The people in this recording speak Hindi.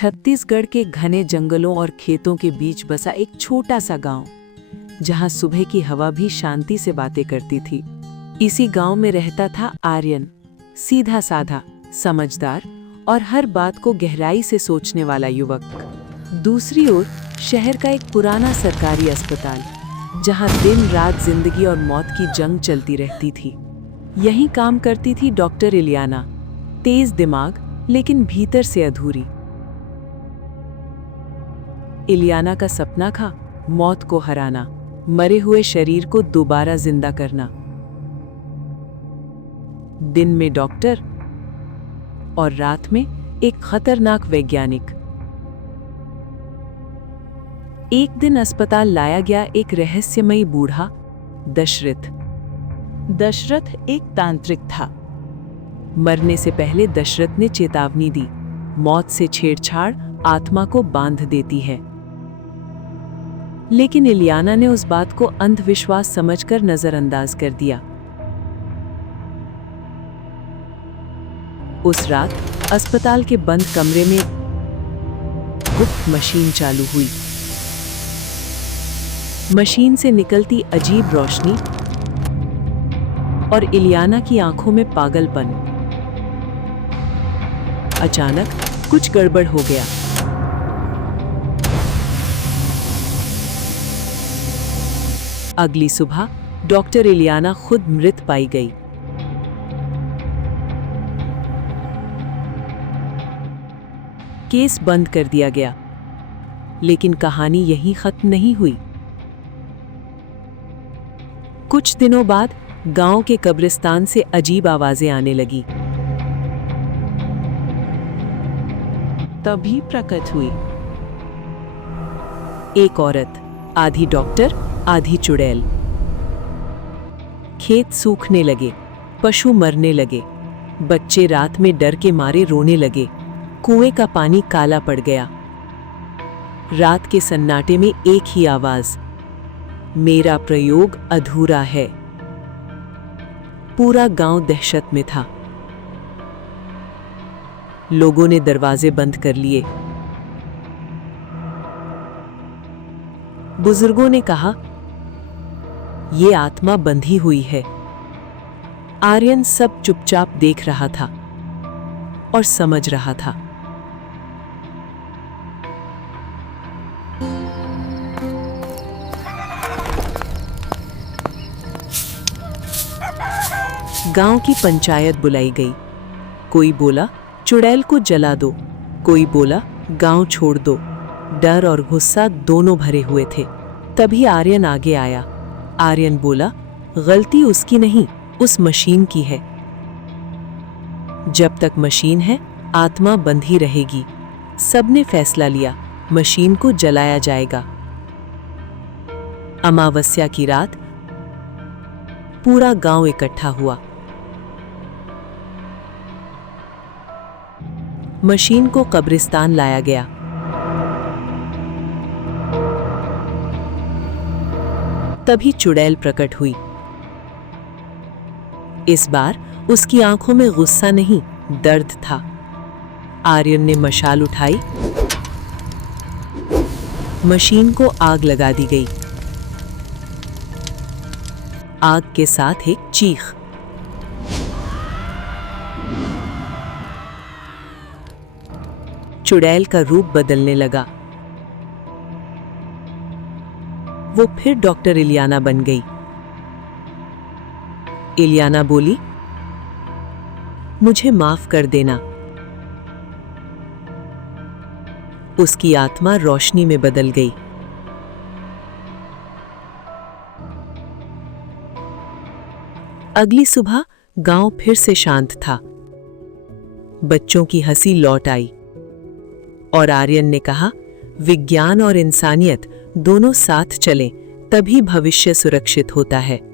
छत्तीसगढ़ के घने जंगलों और खेतों के बीच बसा एक छोटा सा गांव, जहां सुबह की हवा भी शांति से बातें करती थी। इसी गांव में रहता था आर्यन, सीधा साधा, समझदार और हर बात को गहराई से सोचने वाला युवक। दूसरी ओर शहर का एक पुराना सरकारी अस्पताल, जहां दिन रात जिंदगी और मौत की जंग चलती रहती थी। यहीं काम करती थी डॉक्टर इलियाना, तेज दिमाग लेकिन भीतर से अधूरी। इलियाना का सपना था मौत को हराना, मरे हुए शरीर को दोबारा जिंदा करना। दिन में डॉक्टर और रात में एक खतरनाक वैज्ञानिक। एक दिन अस्पताल लाया गया एक रहस्यमयी बूढ़ा, दशरथ। दशरथ एक तांत्रिक था। मरने से पहले दशरथ ने चेतावनी दी, मौत से छेड़छाड़ आत्मा को बांध देती है। लेकिन इलियाना ने उस बात को अंधविश्वास समझकर नजरअंदाज कर दिया। उस रात अस्पताल के बंद कमरे में गुप्त मशीन चालू हुई। मशीन से निकलती अजीब रोशनी और इलियाना की आंखों में पागलपन। अचानक कुछ गड़बड़ हो गया। अगली सुबह डॉक्टर इलियाना खुद मृत पाई गई। केस बंद कर दिया गया, लेकिन कहानी यहीं खत्म नहीं हुई। कुछ दिनों बाद गांव के कब्रिस्तान से अजीब आवाजें आने लगी। तभी प्रकट हुई एक औरत, आधी डॉक्टर आधी चुड़ैल। खेत सूखने लगे, पशु मरने लगे, बच्चे रात में डर के मारे रोने लगे, कुएं का पानी काला पड़ गया। रात के सन्नाटे में एक ही आवाज, मेरा प्रयोग अधूरा है। पूरा गांव दहशत में था। लोगों ने दरवाजे बंद कर लिए। बुजुर्गों ने कहा, ये आत्मा बंधी हुई है। आर्यन सब चुपचाप देख रहा था और समझ रहा था। गांव की पंचायत बुलाई गई। कोई बोला चुड़ैल को जला दो, कोई बोला गांव छोड़ दो। डर और गुस्सा दोनों भरे हुए थे। तभी आर्यन आगे आया। आर्यन बोला, गलती उसकी नहीं, उस मशीन की है। जब तक मशीन है आत्मा बंधी रहेगी। सबने फैसला लिया, मशीन को जलाया जाएगा। अमावस्या की रात पूरा गांव इकट्ठा हुआ। मशीन को कब्रिस्तान लाया गया। तभी चुड़ैल प्रकट हुई। इस बार उसकी आंखों में गुस्सा नहीं, दर्द था। आर्यन ने मशाल उठाई। मशीन को आग लगा दी गई। आग के साथ एक चीख। चुड़ैल का रूप बदलने लगा। वो फिर डॉक्टर इलियाना बन गई। इलियाना बोली, मुझे माफ कर देना। उसकी आत्मा रोशनी में बदल गई। अगली सुबह गांव फिर से शांत था। बच्चों की हंसी लौट आई और आर्यन ने कहा, विज्ञान और इंसानियत दोनों साथ चलें, तभी भविष्य सुरक्षित होता है।